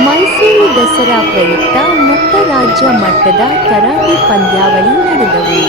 ಮೈಸೂರು ದಸರಾ ಪ್ರಯುಕ್ತ ಮುಕ್ತ ರಾಜ್ಯ ಮಟ್ಟದ ಕರಾಟೆ ಪಂದ್ಯಾವಳಿ ನಡೆದವು.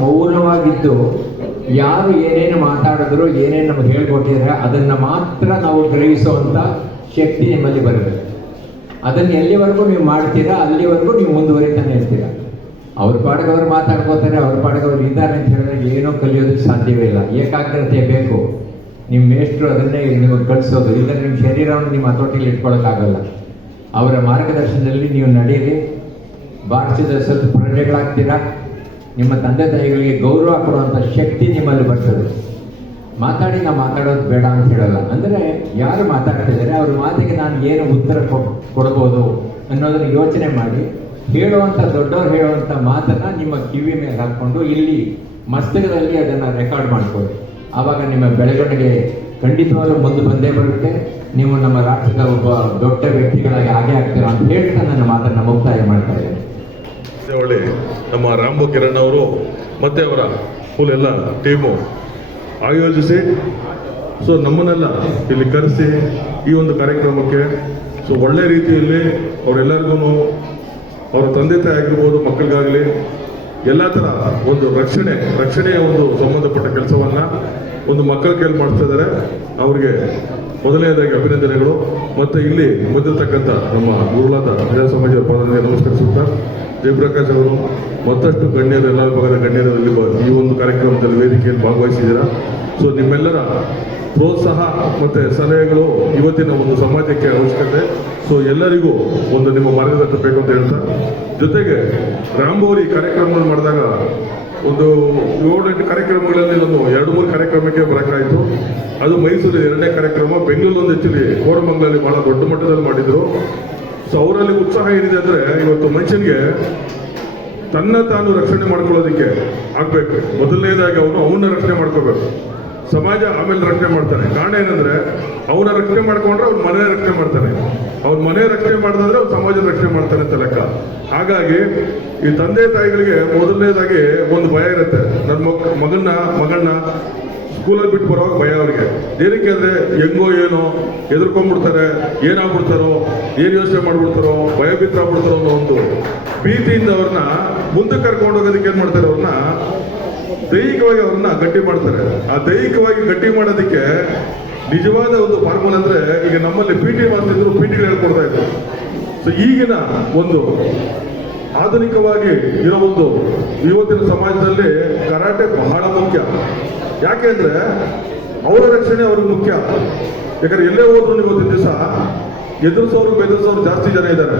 ಮೌನವಾಗಿದ್ದು ಯಾರು ಏನೇನು ಮಾತಾಡಿದ್ರು ಏನೇನು ನಮ್ಗೆ ಹೇಳ್ಕೊಟ್ಟಿದ್ರೆ ಅದನ್ನ ಮಾತ್ರ ನಾವು ಗ್ರಹಿಸುವಂತ ಶಕ್ತಿ ನಿಮ್ಮಲ್ಲಿ ಬರುತ್ತೆ. ಅದನ್ನ ಎಲ್ಲಿವರೆಗೂ ನೀವು ಮಾಡ್ತೀರಾ ಅಲ್ಲಿವರೆಗೂ ನೀವು ಮುಂದುವರಿತಾನೆ ಇರ್ತೀರಾ. ಅವ್ರ ಪಾಡಿಗೆ ಅವ್ರು ಮಾತಾಡ್ಕೋತಾರೆ, ಅವ್ರ ಪಾಡಿಗೆ ಅವ್ರು ಇದ್ದಾರೆ ಅಂತ ಹೇಳಿದ್ರೆ ಏನೋ ಕಲಿಯೋದಕ್ಕೆ ಸಾಧ್ಯವೇ ಇಲ್ಲ. ಏಕಾಗ್ರತೆ ಬೇಕು. ನಿಮ್ಮ ಮೇಷ್ಟ್ರು ಅದನ್ನೇ ನೀವು ಕಳಿಸೋದು, ಇಲ್ಲ ನಿಮ್ಮ ಶರೀರವನ್ನು ನಿಮ್ಮ ಹತೋಟಿಗೆ ಇಟ್ಕೊಳ್ಳೋಕ್ಕಾಗಲ್ಲ. ಅವರ ಮಾರ್ಗದರ್ಶನದಲ್ಲಿ ನೀವು ನಡೀರಿ, ಭಾರತದ ಸ್ವಲ್ಪ ಪ್ರಜೆಗಳಾಗ್ತೀರಾ. ನಿಮ್ಮ ತಂದೆ ತಾಯಿಗಳಿಗೆ ಗೌರವ ಕೊಡುವಂಥ ಶಕ್ತಿ ನಿಮ್ಮಲ್ಲಿ ಬರ್ತದೆ. ಮಾತಾಡಿ ನಾವು ಮಾತಾಡೋದು ಬೇಡ ಅಂತ ಹೇಳಲ್ಲ. ಅಂದರೆ ಯಾರು ಮಾತಾಡ್ತಿದ್ದಾರೆ ಅವ್ರ ಮಾತಿಗೆ ನಾನು ಏನು ಉತ್ತರ ಕೊಡ್ಬೋದು ಅನ್ನೋದನ್ನು ಯೋಚನೆ ಮಾಡಿ ಹೇಳುವಂಥ ದೊಡ್ಡವ್ರು ಹೇಳುವಂಥ ಮಾತನ್ನು ನಿಮ್ಮ ಕಿವಿ ಮೇಲೆ ಹಾಕ್ಕೊಂಡು ಇಲ್ಲಿ ಮಸ್ತಕದಲ್ಲಿ ಅದನ್ನು ರೆಕಾರ್ಡ್ ಮಾಡ್ಕೊಳ್ಳಿ. ಆವಾಗ ನಿಮ್ಮ ಬೆಳವಣಿಗೆ ಖಂಡಿತವಾಗ್ಲೂ ಮುಂದೆ ಬಂದೇ ಬರುತ್ತೆ. ನೀವು ನಮ್ಮ ರಾಷ್ಟ್ರದ ಒಬ್ಬ ದೊಡ್ಡ ವ್ಯಕ್ತಿಗಳಾಗಿ ಹಾಗೆ ಆಗ್ತೀರಾ ಅಂತ ಹೇಳ್ತಾ ನನ್ನ ಮಾತನ್ನು ಮುಕ್ತಾಯ ಮಾಡ್ತಾ ಇದ್ದೇನೆ. ಒಳ್ಳೆ ನಮ್ಮ ರಾಂಬು ಕಿರಣ್ ಅವರು ಮತ್ತೆ ಅವರ ಫುಲ್ ಎಲ್ಲ ಟೀಮು ಆಯೋಜಿಸಿ ನಮ್ಮನ್ನೆಲ್ಲ ಇಲ್ಲಿ ಕರೆಸಿ ಈ ಒಂದು ಕಾರ್ಯಕ್ರಮಕ್ಕೆ ಒಳ್ಳೆ ರೀತಿಯಲ್ಲಿ ಅವರೆಲ್ಲರಿಗೂ ಅವರ ತಂದೆ ತಾಯಿ ಆಗಿರ್ಬೋದು, ಮಕ್ಕಳಿಗಾಗಲಿ ಎಲ್ಲ ಥರ ಒಂದು ರಕ್ಷಣೆಯ ಒಂದು ಸಂಬಂಧಪಟ್ಟ ಕೆಲಸವನ್ನ ಒಂದು ಮಕ್ಕಳ ಕೈಲಿ ಮಾಡ್ತಾ ಇದ್ದಾರೆ. ಅವರಿಗೆ ಮೊದಲನೇದಾಗಿ ಅಭಿನಂದನೆಗಳು. ಮತ್ತು ಇಲ್ಲಿ ಬಂದಿರತಕ್ಕಂಥ ನಮ್ಮ ಗುರುಳಾದ ಮಹಿಳಾ ಸಮಾಜದ ಪರವಾಗಿ ನಮಸ್ಕರಿಸುತ್ತಾ ಜಯಪ್ರಕಾಶ್ ಅವರು ಮತ್ತಷ್ಟು ಗಣ್ಯರು, ಎಲ್ಲ ಭಾಗದ ಗಣ್ಯರು ಇಲ್ಲಿ ಈ ಒಂದು ಕಾರ್ಯಕ್ರಮದಲ್ಲಿ ವೇದಿಕೆಯಲ್ಲಿ ಭಾಗವಹಿಸಿದ್ದೀರಾ. ನಿಮ್ಮೆಲ್ಲರ ಪ್ರೋತ್ಸಾಹ ಮತ್ತು ಸಲಹೆಗಳು ಇವತ್ತಿನ ಒಂದು ಸಮಾಜಕ್ಕೆ ಅವಶ್ಯಕತೆ. ಎಲ್ಲರಿಗೂ ಒಂದು ನಿಮ್ಮ ಮಾರ್ಗದರ್ಶನ ಬೇಕು ಅಂತ ಹೇಳ್ತಾ, ಜೊತೆಗೆ ರಾಂಬೋರಿ ಕಾರ್ಯಕ್ರಮಗಳು ಮಾಡಿದಾಗ ಒಂದು 7-8 ಕಾರ್ಯಕ್ರಮಗಳಲ್ಲಿ ಒಂದು 2-3 ಕಾರ್ಯಕ್ರಮಕ್ಕೆ ಬರೋಕ್ಕಾಯಿತು. ಅದು ಮೈಸೂರು 2ನೇ ಕಾರ್ಯಕ್ರಮ. ಬೆಂಗಳೂರು ಒಂದು ಹೆಚ್ಚಲಿ ಕೋರಮಂಗಲಲ್ಲಿ ಬಹಳ ದೊಡ್ಡ ಮಟ್ಟದಲ್ಲಿ ಮಾಡಿದ್ರು. ಅವರಲ್ಲಿ ಉತ್ಸಾಹ ಏನಿದೆ ಅಂದರೆ ಇವತ್ತು ಮನುಷ್ಯನಿಗೆ ತನ್ನ ತಾನು ರಕ್ಷಣೆ ಮಾಡ್ಕೊಳ್ಳೋದಕ್ಕೆ ಆಗ್ಬೇಕು. ಮೊದಲನೇದಾಗಿ ಅವನ್ನ ರಕ್ಷಣೆ ಮಾಡ್ಕೋಬೇಕು. ಸಮಾಜ ಆಮೇಲೆ ರಕ್ಷಣೆ ಮಾಡ್ತಾನೆ. ಕಾರಣ ಏನಂದ್ರೆ ಅವನ ರಕ್ಷಣೆ ಮಾಡ್ಕೊಂಡ್ರೆ ಅವ್ನ ಮನೆ ರಕ್ಷಣೆ ಮಾಡ್ತಾನೆ, ಅವ್ನ ಮನೆ ರಕ್ಷಣೆ ಮಾಡಿದ್ರೆ ಅವ್ನ ಸಮಾಜದ ರಕ್ಷಣೆ ಮಾಡ್ತಾನೆ ಅಂತ ಲೆಕ್ಕ. ಹಾಗಾಗಿ ಈ ತಂದೆ ತಾಯಿಗಳಿಗೆ ಮೊದಲನೇದಾಗಿ ಒಂದು ಭಯ ಇರುತ್ತೆ. ನನ್ನ ಮಗನ್ನ ಸ್ಕೂಲಲ್ಲಿ ಬಿಟ್ಟು ಬರೋವಾಗ ಭಯ ಅವ್ರಿಗೆ. ಏನಕ್ಕೆ ಅಂದರೆ ಹೆಂಗೋ ಏನೋ ಎದುರ್ಕೊಂಡ್ಬಿಡ್ತಾರೆ, ಏನಾಗ್ಬಿಡ್ತಾರೋ, ಏನು ಯೋಚನೆ ಮಾಡ್ಬಿಡ್ತಾರೋ, ಭಯಭೀತರಾಗ್ಬಿಡ್ತಾರೋ ಅನ್ನೋ ಒಂದು ಭೀತಿಯಿಂದ ಅವ್ರನ್ನ ಮುಂದೆ ಕರ್ಕೊಂಡು ಹೋಗೋದಕ್ಕೆ ಏನು ಮಾಡ್ತಾರೆ, ಅವ್ರನ್ನ ದೈಹಿಕವಾಗಿ ಅವ್ರನ್ನ ಗಟ್ಟಿ ಮಾಡ್ತಾರೆ. ಆ ದೈಹಿಕವಾಗಿ ಗಟ್ಟಿ ಮಾಡೋದಕ್ಕೆ ನಿಜವಾದ ಒಂದು ಫಾರ್ಮುಲಾ ಅಂದ್ರೆ ಈಗ ನಮ್ಮಲ್ಲಿ PT ಮಾಡ್ತಿದ್ರು, PTಗಳು ಹೇಳ್ಕೊಡ್ತಾ ಇದ್ರು. ಈಗಿನ ಒಂದು ಆಧುನಿಕವಾಗಿ ಇರೋ ಒಂದು ಇವತ್ತಿನ ಸಮಾಜದಲ್ಲಿ ಕರಾಟೆ ಬಹಳ ಮುಖ್ಯ. ಯಾಕೆಂದ್ರೆ ಅವರ ರಕ್ಷಣೆ ಅವ್ರಿಗೆ ಮುಖ್ಯ. ಯಾಕಂದ್ರೆ ಎಲ್ಲೇ ಹೋದ್ರು ಇವತ್ತಿನ ದಿವಸ ಎದುರಿಸೋರು ಬೆದರಿಸೋರು ಜಾಸ್ತಿ ಜನ ಇದ್ದಾರೆ.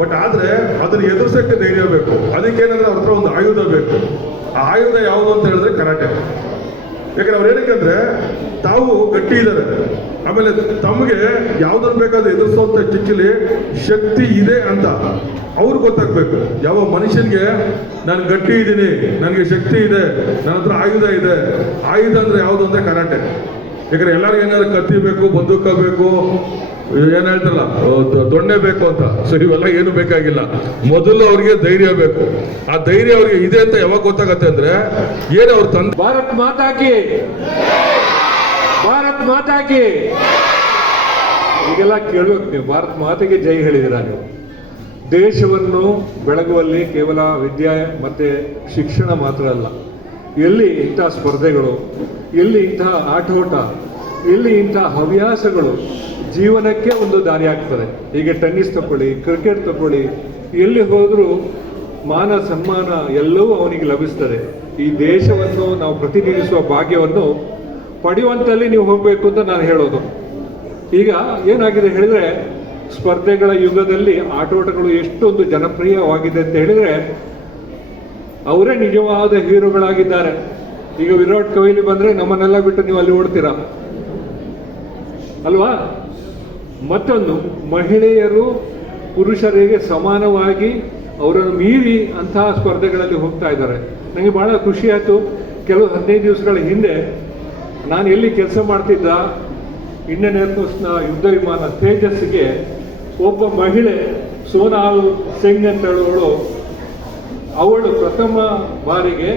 ಬಟ್ ಆದ್ರೆ ಅದನ್ನ ಎದುರಿಸಕ್ಕೆ ಧೈರ್ಯ ಬೇಕು. ಅದಕ್ಕೇನಂದ್ರೆ ಅವ್ರ ಹತ್ರ ಒಂದು ಆಯುಧ ಬೇಕು. ಆ ಆಯುಧ ಯಾವುದು ಅಂತ ಹೇಳಿದ್ರೆ ಕರಾಟೆ. ಯಾಕಂದ್ರೆ ಅವ್ರು ಏನಕ್ಕಂದ್ರೆ ತಾವು ಗಟ್ಟಿ ಇದ್ದಾರೆ, ಆಮೇಲೆ ತಮಗೆ ಯಾವ್ದನ್ನು ಬೇಕಾದ್ರೆ ಎದುರಿಸೋಂಥ ಚಿಕ್ಕಲಿ ಶಕ್ತಿ ಇದೆ ಅಂತ ಅವ್ರಿಗೆ ಗೊತ್ತಾಗ್ಬೇಕು. ಯಾವ ಮನುಷ್ಯನಿಗೆ ನಾನು ಗಟ್ಟಿ ಇದ್ದೀನಿ, ನನಗೆ ಶಕ್ತಿ ಇದೆ, ನನ್ನ ಹತ್ರ ಆಯುಧ ಇದೆ. ಆಯುಧ ಅಂದ್ರೆ ಯಾವುದು ಅಂದ್ರೆ ಕರಾಟೆ. ಯಾಕಂದ್ರೆ ಎಲ್ಲರಿಗೂ ಏನಾದ್ರು ಕತ್ತಿ ಬೇಕು, ಬಂದೂಕ ಬೇಕು, ಏನ್ ಹೇಳ್ತಾರಲ್ಲ ದೊಣ್ಣೆ ಬೇಕು ಅಂತ. ಇವೆಲ್ಲ ಏನು ಬೇಕಾಗಿಲ್ಲ. ಮೊದಲು ಅವ್ರಿಗೆ ಧೈರ್ಯ ಬೇಕು. ಆ ಧೈರ್ಯ ಅವ್ರಿಗೆ ಇದೆ ಅಂತ ಯಾವಾಗ ಗೊತ್ತಾಗತ್ತೆ ಅಂದ್ರೆ ಏನು ಅವ್ರ ತಂದೆ ಭಾರತ್ ಮಾತಾಕಿ, ಭಾರತ್ ಮಾತಾಕಿ ಈಗೆಲ್ಲ ಕೇಳ್ಬೇಕು ನೀವು. ಭಾರತ್ ಮಾತೆಗೆ ಜೈ ಹೇಳಿದಿರ ನೀವು. ದೇಶವನ್ನು ಬೆಳಗುವಲ್ಲಿ ಕೇವಲ ವಿದ್ಯೆ ಮತ್ತೆ ಶಿಕ್ಷಣ ಮಾತ್ರ ಅಲ್ಲ, ಎಲ್ಲಿ ಇಂತಹ ಸ್ಪರ್ಧೆಗಳು, ಎಲ್ಲಿ ಇಂತಹ ಆಟೋಟ, ಎಲ್ಲಿ ಇಂತಹ ಹವ್ಯಾಸಗಳು ಜೀವನಕ್ಕೆ ಒಂದು ದಾರಿ ಆಗ್ತದೆ. ಹೀಗೆ ಟೆನ್ನಿಸ್ ತಗೊಳ್ಳಿ, ಕ್ರಿಕೆಟ್ ತಗೊಳ್ಳಿ, ಎಲ್ಲಿ ಹೋದರೂ ಮಾನ ಸನ್ಮಾನ ಎಲ್ಲವೂ ಅವನಿಗೆ ಲಭಿಸ್ತದೆ. ಈ ದೇಶವನ್ನು ನಾವು ಪ್ರತಿನಿಧಿಸುವ ಭಾಗ್ಯವನ್ನು ಪಡೆಯುವಂತಲ್ಲಿ ನೀವು ಹೋಗಬೇಕು ಅಂತ ನಾನು ಹೇಳೋದು. ಈಗ ಏನಾಗಿದೆ ಹೇಳಿದ್ರೆ, ಸ್ಪರ್ಧೆಗಳ ಯುಗದಲ್ಲಿ ಆಟೋಟಗಳು ಎಷ್ಟೊಂದು ಜನಪ್ರಿಯವಾಗಿದೆ ಅಂತ ಹೇಳಿದ್ರೆ ಅವರೇ ನಿಜವಾದ ಹೀರೋಗಳಾಗಿದ್ದಾರೆ. ಈಗ ವಿರಾಟ್ ಕೊಹ್ಲಿ ಬಂದ್ರೆ ನಮ್ಮನ್ನೆಲ್ಲ ಬಿಟ್ಟು ನೀವು ಅಲ್ಲಿ ಓಡ್ತೀರಾ ಅಲ್ವಾ? ಮತ್ತೊಂದು, ಮಹಿಳೆಯರು ಪುರುಷರಿಗೆ ಸಮಾನವಾಗಿ ಅವರನ್ನು ಮೀರಿ ಅಂತಹ ಸ್ಪರ್ಧೆಗಳಲ್ಲಿ ಹೋಗ್ತಾ ಇದ್ದಾರೆ. ನನಗೆ ಬಹಳ ಖುಷಿ ಆಯಿತು. ಕೆಲವು 15 ದಿವಸಗಳ ಹಿಂದೆ ನಾನು ಎಲ್ಲಿ ಕೆಲಸ ಮಾಡ್ತಿದ್ದ ಇಂಡಿಯನ್ ಏರ್ಫೋರ್ಸ್ನ ಯುದ್ಧ ವಿಮಾನ ತೇಜಸ್ಗೆ ಒಬ್ಬ ಮಹಿಳೆ ಸೋನಾಲ್ ಸಿಂಗ್ ಅಂತ ಹೇಳುವಳು, ಅವಳು ಪ್ರಥಮ ಬಾರಿಗೆ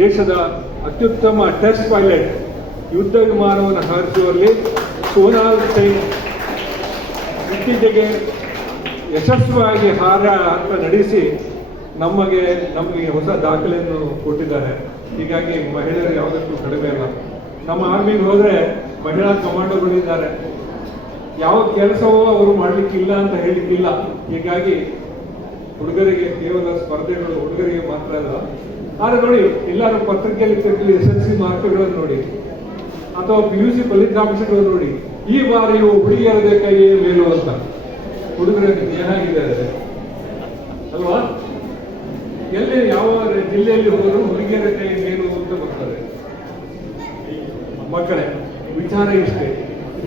ದೇಶದ ಅತ್ಯುತ್ತಮ ಟೆಸ್ಟ್ ಪೈಲಟ್ ಯುದ್ಧ ವಿಮಾನವನ್ನು ಹಾರಿಸುವಲ್ಲಿ ಸೋನಾಲ್ ಸಿಂಗ್ ಇತ್ತೀಚೆಗೆ ಯಶಸ್ವಿಯಾಗಿ ಹಾರಾಟ ನಡೆಸಿ ನಮಗೆ ಹೊಸ ದಾಖಲೆಯನ್ನು ಕೊಟ್ಟಿದ್ದಾರೆ. ಹೀಗಾಗಿ ಮಹಿಳೆಯರು ಯಾವುದಕ್ಕೂ ಕಡಿಮೆ ಅಲ್ಲ. ನಮ್ಮ ಆರ್ಮಿಗೆ ಹೋದರೆ ಮಹಿಳಾ ಕಮಾಂಡೋಗಳಿದ್ದಾರೆ. ಯಾವ ಕೆಲಸವೂ ಅವರು ಮಾಡಲಿಕ್ಕಿಲ್ಲ ಅಂತ ಹೇಳಲಿಕ್ಕಿಲ್ಲ. ಹೀಗಾಗಿ ಹುಡುಗರಿಗೆ ಕೇವಲ ಸ್ಪರ್ಧೆಗಳು ಹುಡುಗರಿಗೆ ಮಾತ್ರ ಅಲ್ಲ. ಆದರೆ ನೋಡಿ, ಎಲ್ಲರೂ ಪತ್ರಿಕೆಯಲ್ಲಿ ತೆಗೆದು SSLC ಮಾರ್ಕ್ಗಳನ್ನು ನೋಡಿ ಅಥವಾ PUC ಫಲಿತಾಂಶಗಳು ನೋಡಿ, ಈ ಬಾರಿಯೂ ಹುಡುಗಿಯರದೇ ಕೈಯೇ ಮೇಲು ಅಂತ. ಹುಡುಗರಿಗೆ ಏನಾಗಿದೆ ಅಲ್ವಾ? ಎಲ್ಲಿ ಯಾವ ಜಿಲ್ಲೆಯಲ್ಲಿ ಹೋದರೂ ಹುಡುಗಿಯರ ಕೈ ಮೇಲು ಅಂತ ಬರ್ತಾರೆ. ಮಕ್ಕಳೇ, ವಿಚಾರ ಇಷ್ಟೇ,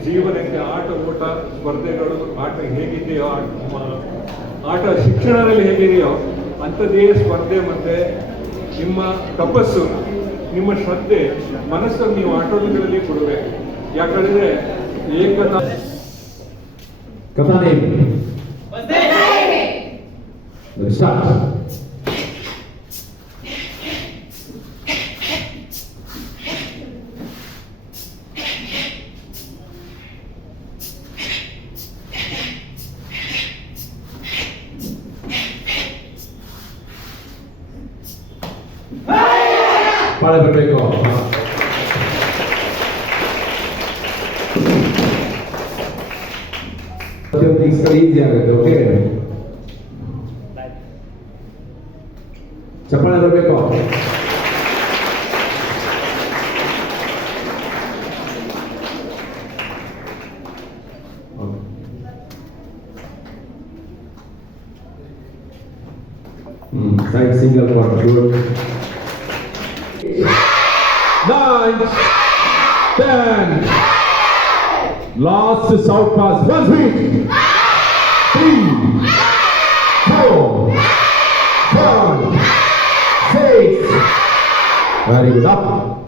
ಜೀವನಕ್ಕೆ ಆಟ ಓಟ ಸ್ಪರ್ಧೆಗಳು, ಆಟ ಹೇಗಿದೆಯೋ, ಆಟ ಶಿಕ್ಷಣದಲ್ಲಿ ಹೇಗಿದೆಯೋ ಅಂಥದ್ದೇ ಸ್ಪರ್ಧೆ. ಮತ್ತೆ ನಿಮ್ಮ ತಪಸ್ಸು, ನಿಮ್ಮ ಶ್ರದ್ಧೆ, ಮನಸ್ಸನ್ನು ನೀವು ಆಟೋಟಗಳಲ್ಲಿ ಕೊಡಬೇಕು. ಯಾಕಂದ್ರೆ ಏಕತಾ ಕಥಾ ನೇಮ್ ಸ್ಟಾರ್ಟ್. ಪಾಳೆ ಬರಬೇಕು. ಈಸಿ ಆಗುತ್ತೆ. ಓಕೆ, ಚಪ್ಪಾಳೆ ಬರಬೇಕು. Side single for good. 9, 10. Last south pass. 1 feet. 3, 4, 5, 6. Very good. Up.